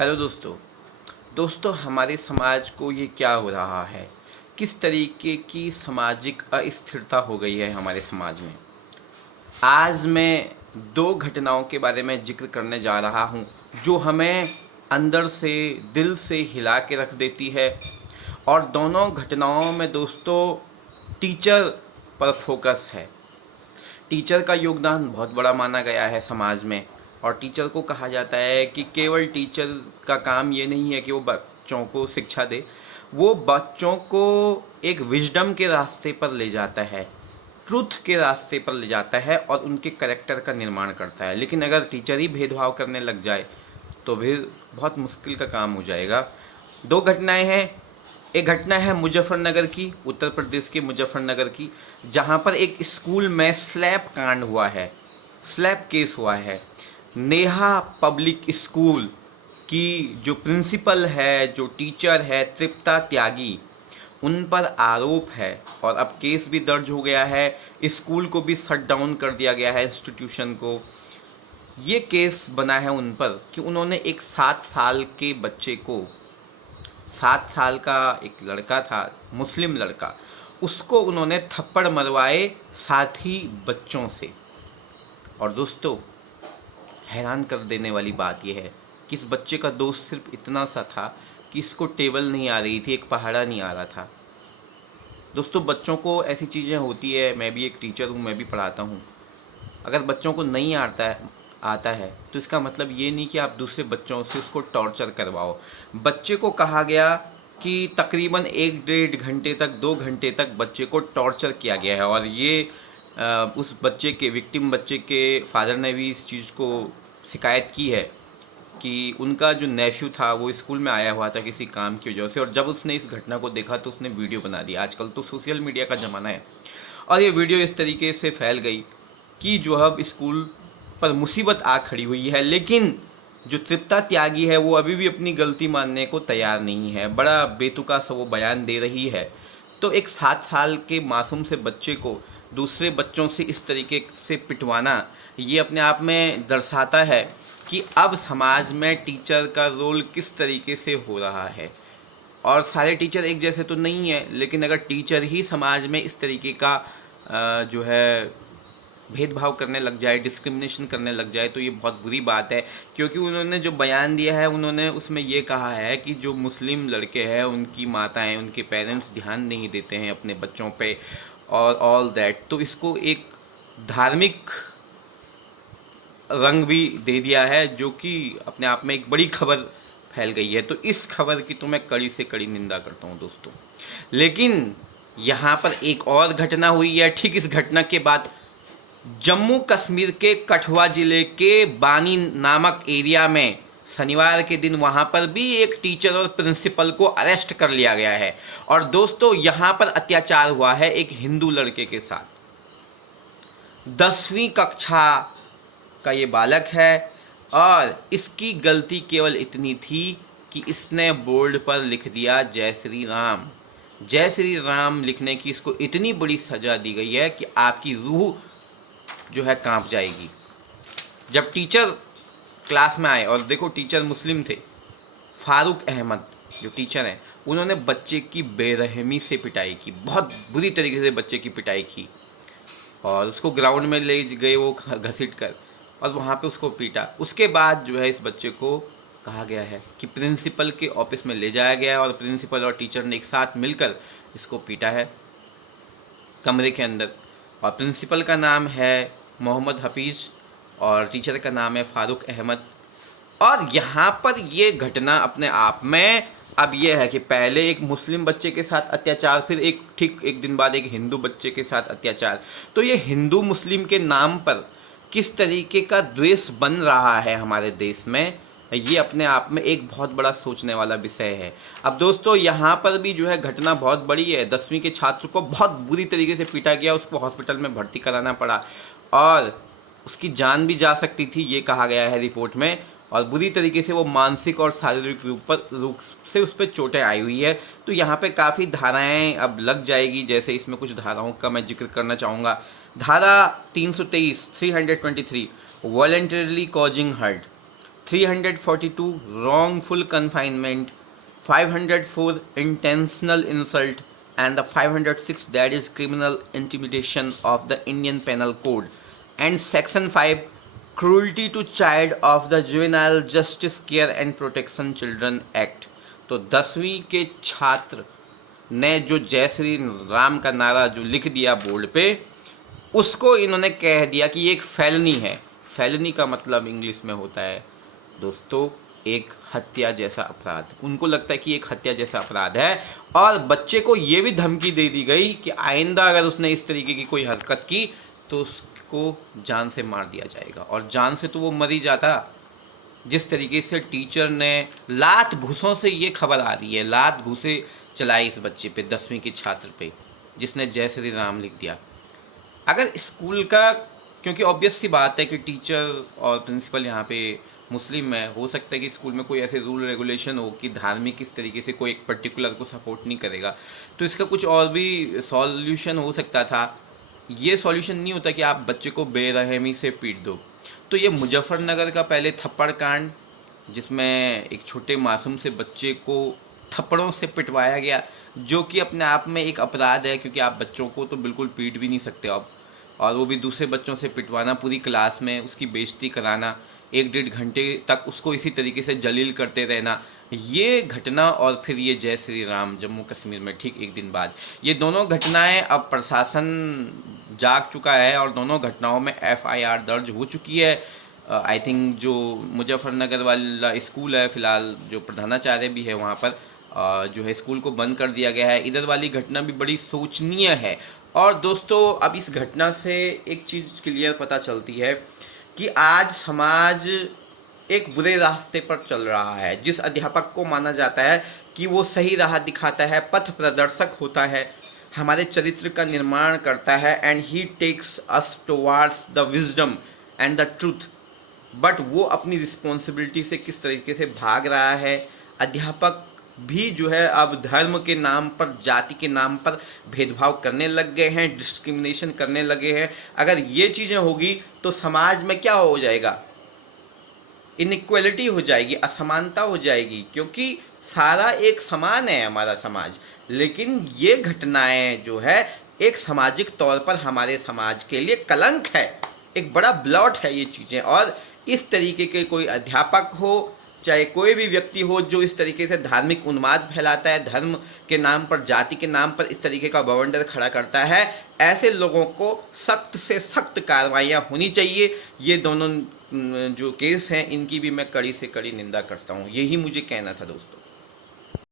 Hello दोस्तों हमारे समाज को ये क्या हो रहा है। किस तरीके की सामाजिक अस्थिरता हो गई है हमारे समाज में। आज मैं दो घटनाओं के बारे में जिक्र करने जा रहा हूँ जो हमें अंदर से दिल से हिला के रख देती है। और दोनों घटनाओं में दोस्तों टीचर पर फोकस है। टीचर का योगदान बहुत बड़ा माना गया है समाज में। और टीचर को कहा जाता है कि केवल टीचर का काम ये नहीं है कि वो बच्चों को शिक्षा दे, वो बच्चों को एक विजडम के रास्ते पर ले जाता है, ट्रुथ के रास्ते पर ले जाता है और उनके कैरेक्टर का निर्माण करता है। लेकिन अगर टीचर ही भेदभाव करने लग जाए तो फिर बहुत मुश्किल का काम हो जाएगा। दो घटनाएं हैं। एक घटना है मुजफ्फरनगर की, उत्तर प्रदेश के मुजफ्फरनगर की, जहां पर एक स्कूल में स्लैप कांड हुआ है, स्लैप केस हुआ है। नेहा पब्लिक स्कूल की जो प्रिंसिपल है, जो टीचर है तृप्ता त्यागी, उन पर आरोप है और अब केस भी दर्ज हो गया है। स्कूल को भी शट डाउन कर दिया गया है, इंस्टीट्यूशन को। ये केस बना है उन पर कि उन्होंने एक 7 साल के बच्चे को, 7 साल का एक लड़का था, मुस्लिम लड़का, उसको उन्होंने थप्पड़ मरवाए साथी बच्चों से। और दोस्तों हैरान कर देने वाली बात यह है कि इस बच्चे का दोष सिर्फ इतना सा था कि इसको टेबल नहीं आ रही थी, एक पहाड़ा नहीं आ रहा था। दोस्तों बच्चों को ऐसी चीज़ें होती है, मैं भी एक टीचर हूँ, मैं भी पढ़ाता हूँ। अगर बच्चों को नहीं आता है तो इसका मतलब ये नहीं कि आप दूसरे बच्चों से उसको टॉर्चर करवाओ। बच्चे को कहा गया कि तकरीबन 1-1.5 घंटे तक, 2 घंटे तक बच्चे को टॉर्चर किया गया है। और ये उस बच्चे के, विक्टिम बच्चे के फादर ने भी इस चीज़ को शिकायत की है कि उनका जो नेफ्यू था वो स्कूल में आया हुआ था किसी काम की वजह से, और जब उसने इस घटना को देखा तो उसने वीडियो बना दिया। आजकल तो सोशल मीडिया का ज़माना है और ये वीडियो इस तरीके से फैल गई कि जो अब स्कूल पर मुसीबत आ खड़ी हुई है। लेकिन जो तृप्ता त्यागी है वो अभी भी अपनी गलती मानने को तैयार नहीं है, बड़ा बेतुका सा वो बयान दे रही है। तो एक 7 साल के मासूम से बच्चे को दूसरे बच्चों से इस तरीके से पिटवाना, ये अपने आप में दर्शाता है कि अब समाज में टीचर का रोल किस तरीके से हो रहा है। और सारे टीचर एक जैसे तो नहीं है, लेकिन अगर टीचर ही समाज में इस तरीके का जो है भेदभाव करने लग जाए, डिस्क्रिमिनेशन करने लग जाए, तो ये बहुत बुरी बात है। क्योंकि उन्होंने जो बयान दिया है, उन्होंने उसमें ये कहा है कि जो मुस्लिम लड़के हैं उनकी माताएं, उनके पेरेंट्स ध्यान नहीं देते हैं अपने बच्चों पे और ऑल दैट। तो इसको एक धार्मिक रंग भी दे दिया है, जो कि अपने आप में एक बड़ी खबर फैल गई है। तो इस खबर की तो मैं कड़ी से कड़ी निंदा करता हूँ दोस्तों। लेकिन यहाँ पर एक और घटना हुई है। ठीक इस घटना के बाद जम्मू कश्मीर के कठुआ जिले के बानी नामक एरिया में शनिवार के दिन वहां पर भी एक टीचर और प्रिंसिपल को अरेस्ट कर लिया गया है। और दोस्तों यहां पर अत्याचार हुआ है एक हिंदू लड़के के साथ। 10वीं कक्षा का ये बालक है और इसकी गलती केवल इतनी थी कि इसने बोर्ड पर लिख दिया जय श्री राम। जय श्री राम लिखने की इसको इतनी बड़ी सजा दी गई है कि आपकी रूह जो है कांप जाएगी। जब टीचर क्लास में आए, और देखो टीचर मुस्लिम थे, फारूक अहमद जो टीचर हैं, उन्होंने बच्चे की बेरहमी से पिटाई की, बहुत बुरी तरीके से बच्चे की पिटाई की। और उसको ग्राउंड में ले गए वो घसीट कर, और वहाँ पे उसको पीटा। उसके बाद जो है इस बच्चे को कहा गया है कि प्रिंसिपल के ऑफिस में ले जाया गया है और प्रिंसिपल और टीचर ने एक साथ मिलकर इसको पीटा है कमरे के अंदर। और प्रिंसिपल का नाम है मोहम्मद हफीज़ और टीचर का नाम है फारूक अहमद। और यहाँ पर ये घटना अपने आप में अब ये है कि पहले एक मुस्लिम बच्चे के साथ अत्याचार, फिर एक दिन बाद एक हिंदू बच्चे के साथ अत्याचार। तो ये हिंदू मुस्लिम के नाम पर किस तरीके का द्वेष बन रहा है हमारे देश में, ये अपने आप में एक बहुत बड़ा सोचने वाला विषय है। अब दोस्तों यहाँ पर भी जो है घटना बहुत बड़ी है। 10वीं के छात्र को बहुत बुरी तरीके से पीटा गया, उसको हॉस्पिटल में भर्ती कराना पड़ा और उसकी जान भी जा सकती थी, ये कहा गया है रिपोर्ट में। और बुरी तरीके से वो मानसिक और शारीरिक रूप से उस पर चोटें आई हुई है। तो यहाँ पे काफ़ी धाराएं अब लग जाएगी, जैसे इसमें कुछ धाराओं का मैं जिक्र करना चाहूँगा। धारा 323 voluntarily causing hurt, 342 wrongful confinement, 504 intentional insult, and the 506 that is criminal intimidation of the Indian Penal Code, and Section 5 cruelty to child of the Juvenile Justice Care and Protection Children Act। तो 10वीं के छात्र ने जो जय श्री राम का नारा जो लिख दिया बोर्ड पे, उसको इन्होंने कह दिया कि ये एक फैलनी है। फैलनी का मतलब इंग्लिश में होता है दोस्तों एक हत्या जैसा अपराध। उनको लगता है कि एक हत्या जैसा अपराध है, और बच्चे को ये भी धमकी दे दी गई कि आइंदा अगर उसने इस तरीके की कोई हरकत की तो उसको जान से मार दिया जाएगा। और जान से तो वो मर ही जाता। जिस तरीके से टीचर ने लात घूसों से, ये खबर आ रही है, लात घूसे चलाई इस बच्चे पे, 10वीं के छात्र पे, जिसने जय श्री राम लिख दिया। अगर स्कूल का, क्योंकि ऑब्वियस सी बात है कि टीचर और प्रिंसिपल यहाँ पे मुस्लिम है, हो सकता है कि स्कूल में कोई ऐसे रूल रेगुलेशन हो कि धार्मिक इस तरीके से कोई एक पर्टिकुलर को सपोर्ट नहीं करेगा, तो इसका कुछ और भी सॉल्यूशन हो सकता था। ये सॉल्यूशन नहीं होता कि आप बच्चे को बेरहमी से पीट दो। तो ये मुजफ्फरनगर का पहले थप्पड़ कांड, जिसमें एक छोटे मासूम से बच्चे को थप्पड़ों से पिटवाया गया, जो कि अपने आप में एक अपराध है, क्योंकि आप बच्चों को तो बिल्कुल पीट भी नहीं सकते अब, और वो भी दूसरे बच्चों से पिटवाना, पूरी क्लास में उसकी बेइज्जती कराना, 1-1.5 घंटे तक उसको इसी तरीके से जलील करते रहना, ये घटना और फिर ये जय श्री राम जम्मू कश्मीर में ठीक एक दिन बाद, ये दोनों घटनाएं अब प्रशासन जाग चुका है और दोनों घटनाओं में FIR दर्ज हो चुकी है। आई थिंक जो मुजफ्फरनगर वाला स्कूल है, फ़िलहाल जो प्रधानाचार्य भी है वहाँ पर जो है स्कूल को बंद कर दिया गया है। इधर वाली घटना भी बड़ी शोचनीय है। और दोस्तों अब इस घटना से एक चीज़ क्लियर पता चलती है कि आज समाज एक बुरे रास्ते पर चल रहा है। जिस अध्यापक को माना जाता है कि वो सही राह दिखाता है, पथ प्रदर्शक होता है, हमारे चरित्र का निर्माण करता है, and he takes us towards the wisdom and the truth, but वो अपनी रिस्पॉन्सिबिलिटी से किस तरीके से भाग रहा है। अध्यापक भी जो है अब धर्म के नाम पर, जाति के नाम पर भेदभाव करने लग गए हैं, डिस्क्रिमिनेशन करने लगे हैं। अगर ये चीज़ें होगी तो समाज में क्या हो जाएगा, इनइक्वालिटी हो जाएगी, असमानता हो जाएगी, क्योंकि सारा एक समान है हमारा समाज। लेकिन ये घटनाएं जो है एक सामाजिक तौर पर हमारे समाज के लिए कलंक है, एक बड़ा ब्लॉट है ये चीज़ें। और इस तरीके के कोई अध्यापक हो, चाहे कोई भी व्यक्ति हो जो इस तरीके से धार्मिक उन्माद फैलाता है, धर्म के नाम पर, जाति के नाम पर इस तरीके का बवंडर खड़ा करता है, ऐसे लोगों को सख्त से सख्त कार्रवाइयाँ होनी चाहिए। ये दोनों जो केस हैं इनकी भी मैं कड़ी से कड़ी निंदा करता हूँ। यही मुझे कहना था दोस्तों।